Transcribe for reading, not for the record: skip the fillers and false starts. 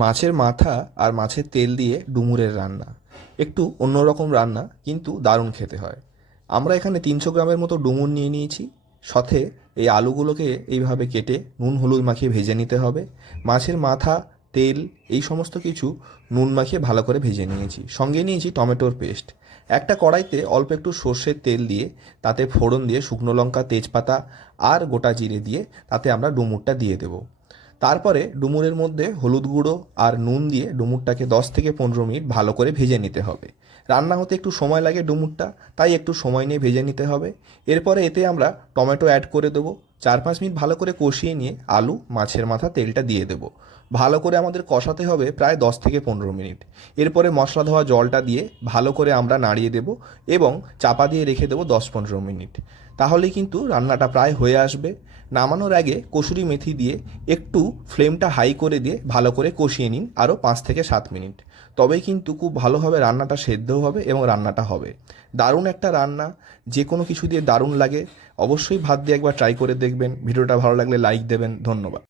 মাছের মাথা আর মাছের তেল দিয়ে ডুমুরের রান্না একটু অন্যরকম রান্না, কিন্তু দারুণ খেতে হয়। আমরা এখানে 300 গ্রামের মতো ডুমুর নিয়ে নিয়েছি। সাথে এই আলুগুলোকে এইভাবে কেটে নুন হলুদ মাখিয়ে ভেজে নিতে হবে। মাছের মাথা, তেল, এই সমস্ত কিছু নুন মাখিয়ে ভালো করে ভেজে নিয়েছি। সঙ্গে নিয়েছি টমেটোর পেস্ট। একটা কড়াইতে অল্প একটু সর্ষের তেল দিয়ে তাতে ফোড়ন দিয়ে শুকনো লঙ্কা, তেজপাতা আর গোটা জিরে দিয়ে তাতে আমরা ডুমুরটা দিয়ে দেবো। তারপরে ডুমুরের মধ্যে হলুদ গুঁড়ো আর নুন দিয়ে ডুমুরটাকে 10 থেকে 15 মিনিট ভালো করে ভেজে নিতে হবে। রান্না হতে একটু সময় লাগে ডুমুরটা, তাই একটু সময় নিয়ে ভেজে নিতে হবে। এরপরে এতে আমরা টমেটো অ্যাড করে দেবো। 4-5 মিনিট ভালো করে কষিয়ে নিয়ে আলু, মাছের মাথা, তেলটা দিয়ে দেবো। ভালো করে আমাদের কষাতে হবে প্রায় 10 থেকে 15 মিনিট। এরপরে মশলা ধোয়া জলটা দিয়ে ভালো করে আমরা নাড়িয়ে দেবো এবং চাপা দিয়ে রেখে দেবো 10-15 মিনিট। তাহলেই কিন্তু রান্নাটা প্রায় হয়ে আসবে। নামানোর আগে কসুরি মেথি দিয়ে একটু ফ্লেমটা হাই করে দিয়ে ভালো করে কষিয়ে নিন আরও 5 থেকে 7 মিনিট। তবেই কিন্তু খুব ভালোভাবে রান্নাটা সেদ্ধও হবে এবং রান্নাটা হবে। দারুণ একটা রান্না, যে কোনো কিছু দিয়ে দারুণ লাগে। অবশ্যই ভাত দিয়ে একবার ট্রাই করে দেখবেন। ভিডিওটা ভালো লাগলে লাইক দেবেন। ধন্যবাদ।